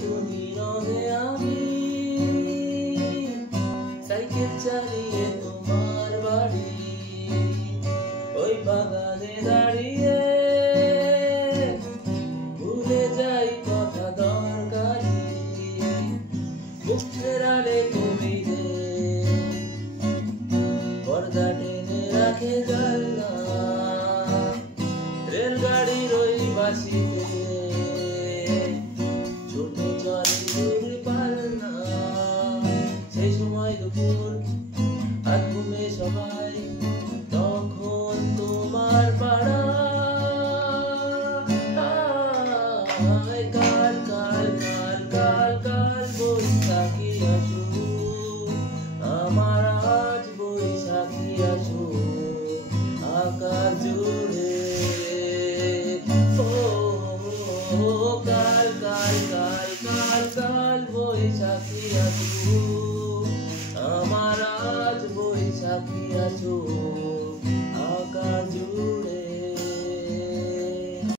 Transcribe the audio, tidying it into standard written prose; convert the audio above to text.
তুমি রঙে আমি সাইকেল চালিয়ে তোমার বাড়ি ওই বাগানে দাঁড়িয়ে ভুলে যাই কথা দরকারি মুখের আড়ে কবিরে পর্দা টেনে রাখে জানলা রেলগাড়ির ওই বাসিতে ছোটে চলে দূরপাল্লা সেই সময় দুপুর আর ঘুমে সবাই তখন তোমার পাড়া কাল কাল কাল কাল কাল বৈশাখী আসু আমার আজ বৈশাখী আসু আকাশ জুড়ে কাল কাল কাল কাল কাল বৈশাখী আসু আমার আজ বৈশাখী আসু।